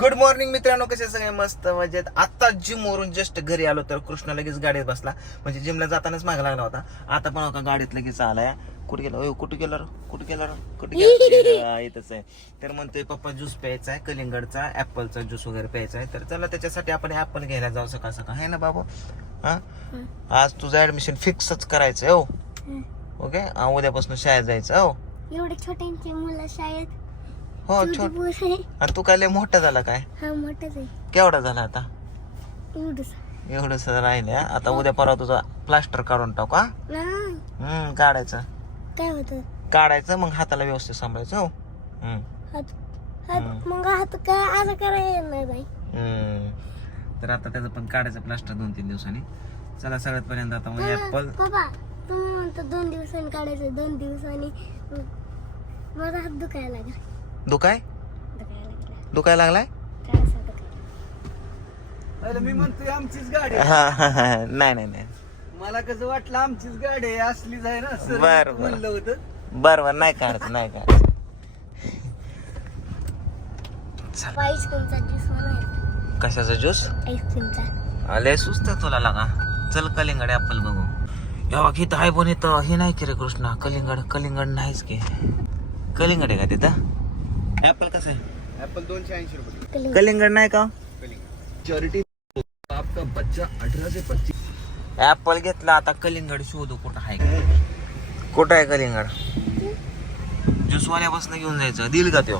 Good morning मित्रांनो कसे सगळे? मस्त मजेत. आता जिम वरून जस्ट घरी आलो तर कृष्णा लगेच गाडीत बसला. म्हणजे जिमला जातानाच मागे लागला होता. आता पण होता गाडीत लगेच आलाय. कुठे गेला? कुठे गेला? कुठे गेला? कुठे गेला? इथंच आहे. तर म्हणतोय पप्पा ज्यूस प्यायचा आहे कलिंगडचा ऍपलचा ज्यूस वगैरे प्यायचा आहे तर चला त्याच्यासाठी आपण ऍपल घ्यायला जाऊ सकाळ सकाळ. आहे ना बाबू? हा? आज तुझं ऍडमिशन फिक्सच करायचं आहे, हो ओके उद्यापासून शाळेत जायचं हो. एवढे छोट्यांचे मुलं शाळेत? हो छोट. आणि तू काय लय मोठा झाला काय? हा केवढा झाला आता? एवढंच. एवढंच राहिले. आता उद्या परवा तुझा प्लास्टर काढून टाकू हा? हम्म काढायचं. काय होतं? काढायचं मग हाताला व्यवस्थित सांभाळायचं हो? हम्म. मग हात काय असं करायला नाही हम्म. तर आता त्याचं पण काढायचं प्लास्टर दोन तीन दिवसांनी. चला सगळ्यात पर्यंत आता मग ऍपल बाबा तुम्ही म्हणता दोन दिवसांनी काढायचं दोन दिवसांनी. माझा हात दुखायला लागला. दुखाय? दुखायला लागलाय? काय मी म्हणतोय आमचीच गाडी आहे. हा, हा, हा. नाही नाही नाही. मला कसं वाटलं आमचीच गाडी आहे असलीच आहे ना सर? बरं, बरं. म्हणलं होतं. बर बर. नाही काढायचं नाही काढायचं आईस्क्रीमचा ज्यूस म्हणायचा कशाचा ज्यूस? आईस्क्रीमचा आले सुस्त तुला लागा. चल कलिंगड ऍपल बघू. या बघ इथं आहे पण इथं. हे नाही की रे कृष्णा. कलिंगड कलिंगड नाहीच की. कलिंगड आहे का तिथं? ऍपल कसं आहे? ऍपल दोनशे ऐंशी रुपये. कलिंग कलिंगड नाही का? चॅरिटी आपका बच्चा अठरा से पच्चीस. ऍपल घेतला आता कलिंगड शोधू कुठं आहे. का? कुठं आहे कलिंगड? ज्यूसवाल्यापासून घेऊन जायचं. दिल का त्यो?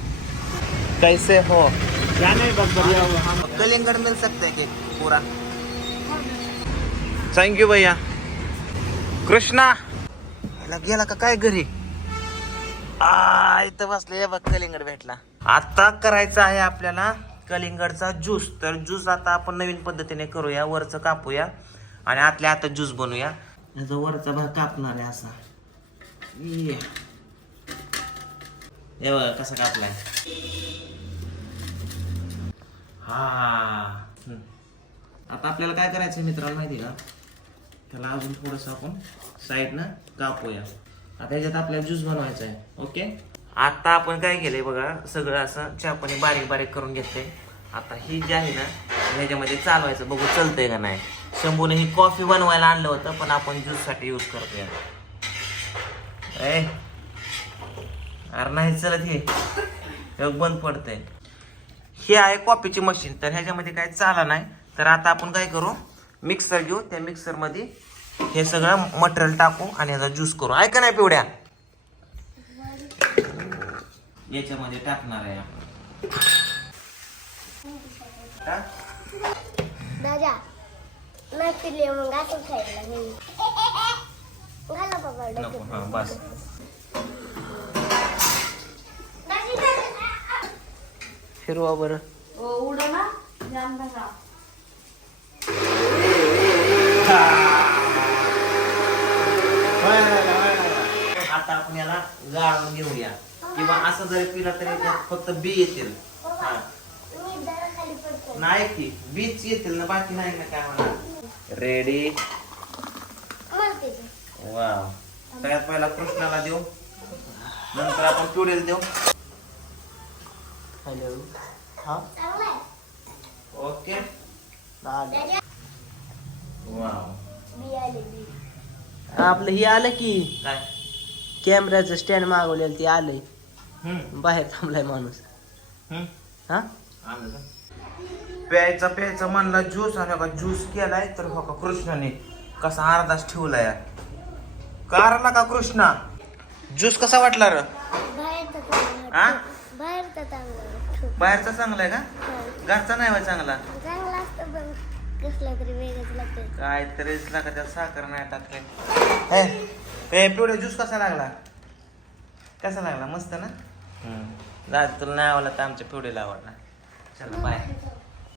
कैसे हो? कलिंगड मिल सकते है केक पूरा थँक्यू भैया. कृष्णा! गेला का काय घरी? आ इथं बसले बघ कलिंगड भेटला. आता करायचं आहे आपल्याला कलिंगडचा ज्यूस. तर ज्यूस आता आपण नवीन पद्धतीने करूया वरचं कापूया आणि आतल्या आता ज्यूस बनवूया. याचा वरचा भाग कापणार आहे असा. ये. हे बघा कसा कापलाय. हा. आता आपल्याला काय करायचं मित्रांनो माहिती का? त्याला अजून थोडस आपण साईडनं कापूया. आता याच्यात आपल्याला ज्यूस बनवायचा आहे. ओके आता आपण काय केलंय बघा सगळं असं चापाने बारीक बारीक करून घेतलंय. आता ही जी आहे ना ह्याच्यामध्ये चालवायचं. बघू चलतंय का नाही. शंभूने ही कॉफी बनवायला आणलं होतं पण आपण ज्यूससाठी यूज करतोय ए अरे नाही चलत हे. बंद पडतंय. हे आहे कॉफीची मशीन तर ह्याच्यामध्ये काय चाला नाही. तर आता आपण काय करू? मिक्सर घेऊ. त्या मिक्सरमध्ये हे सगळं मटेरियल टाकू आणि ह्याचा ज्यूस करू. ऐका नाही पिवड्या. याच्यामध्ये टाकणार आहे आपण. टाक. दादा नाही पिले मग असं खायला नाही घाला बाबा नको डोक्यात. हा बस फिरवा बरं आता आपण याला गाळून घेऊया. किंवा असं जरी पिला तरी फक्त बी येतील. हा. मी जरा खाली पडतो नाही की बीच येतील ना बाकी नाही ना काय म्हणा रेडी वा सगळ्यात पहिला कृष्णाला देऊ. नंतर आपण पिवडेला देऊ. हॅलो हा? ओके दादा वाव बी आले बी आपलं हे आलं की काय? कॅमेराचं स्टँड मागवलेलं ते आलंय. हम्म. बाहेर थांबलाय माणूस. हम्म. हा? का? प्यायचा प्यायचा म्हणला ज्यूस आणि का? ज्यूस केलाय तर हो का कृष्णाने? कसा अर्धाच ठेवलाय? कारला का कृष्णा? ज्यूस कसा वाटला र? बाहेरचा चांगला. हा? वाटतो. बाहेरचा चांगला. वाटतो. बाहेरचा चांगला आहे का? हा. घरचा नाही होय चांगला? कसला तरी वेगळंच लागतं काय तरीच लागा साखर नाही टाकले ए पिवळे ज्यूस कसा लागला? कसा लागला? मस्त ना? हम्म. दादा तुला नाही आवडला तर आमच्या पिवळीला आवडला चला बाय